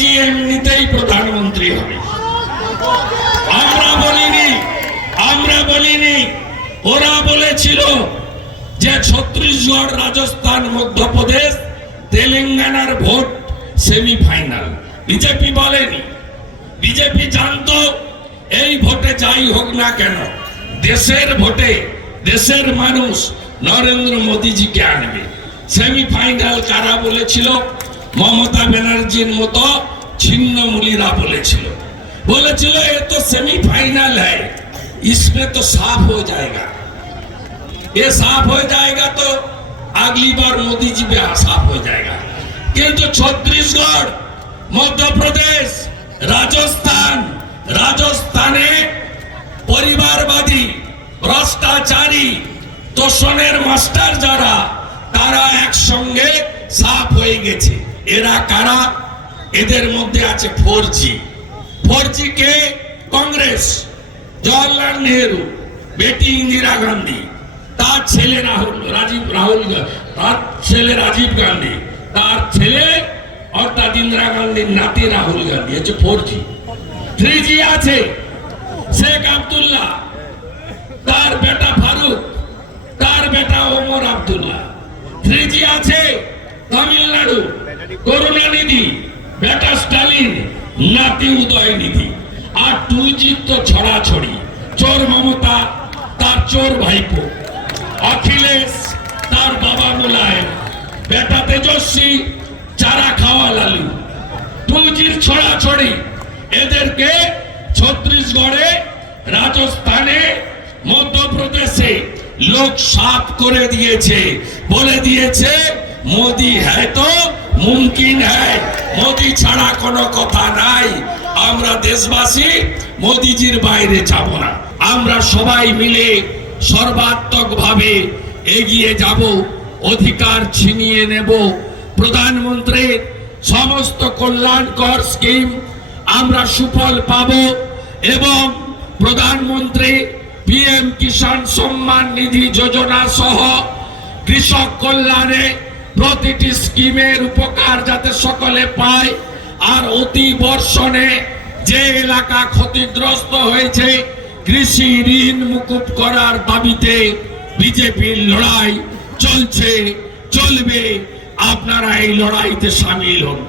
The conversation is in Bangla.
মোদিজি এমনিতেই প্রধানমন্ত্রী হবে। আমরা বলিনি আমরা বলিনি, ওরা বলেছিল যে ছত্রিশগড় রাজস্থান, মধ্যপ্রদেশ, তেলেঙ্গানার ভোট সেমিফাইনাল। বিজেপি বলেনি। বিজেপি জানতো এই ভোটে যাই হোক না কেন, দেশের ভোটে দেশের মানুষ নরেন্দ্র মোদীজিকে আনবে। সেমিফাইনাল কারা বলেছিল? মমতা ব্যানার্জির মতো ছিন্নমূলীরা বলেছিল। বলেছিল, এ তো সেমিফাইনাল হ্যায় इसमें তো সাফ হয়ে जाएगा এ সাফ হয়ে जाएगा তো अगली बार मोदी जी भी साफ हो जाएगा রাজস্থান, রাজস্থানে পরিবারবাদী, ভ্রষ্টাচারী, তোষণের মাস্টার যারা, তারা একসঙ্গে সাফ হয়ে গেছে। এরা কারা? এদের মধ্যে আছে ফোর জি ফোর জি কে? কংগ্রেস। জওয়াহরলাল নেহরু, বেটি ইন্দিরা গান্ধী। তার ছেলে রাহুল, রাজীব, রাহুল তার ছেলে রাজীব গান্ধী। তার ছেলে অর্থাৎ ইন্দিরা গান্ধীর নাতি রাহুল গান্ধী। হচ্ছে ফোর জি থ্রি জি আছে। শেখ আবদুল্লাহ। তার বেটা ফারুক। তার বেটা ওমর আবদুল্লাহ। থ্রি জি আছে। তামিলনাড়ু, করুণানিধি বেটা স্টালিন, নাতি উদয়নিধি আর টু জি তো ছড়াছড়ি, চোর মমতা, তার চোর ভাইপো। অখিলেশ, তার বাবা মুলায়ম। বেটা তেজস্বী, চারা খাওয়া লালু। টুজির ছড়াছড়ি, এদেরকে ছত্রিশগড়ে রাজস্থানে, মধ্যপ্রদেশে লোক সাফ করে দিয়েছে, বলে দিয়েছে মোদি হ্যায় তো মুমকিন হ্যায় মোদি ছাড়া কোনো কথা নাই আমরা দেশবাসী মোদিজির বাইরে যাব না আমরা সবাই মিলে সর্বাত্মক ভাবে এগিয়ে যাব অধিকার ছিনিয়ে নেব প্রধানমন্ত্রীর সমস্ত কল্যাণকর স্কিম আমরা সুফল পাব এবং প্রধানমন্ত্রী পিএম কিষাণ সম্মান নিধি যোজনা সহ কৃষক কল্যাণে প্রতিটি স্কিমের উপকার যাতে সকলে পায়। আর অতি বর্ষণে যে এলাকা ক্ষতিগ্রস্ত হয়েছে, কৃষি ঋণ মুকুব করার দাবিতে বিজেপির লড়াই চলছে, চলবে। আপনারা এই লড়াইতে সামিল হন।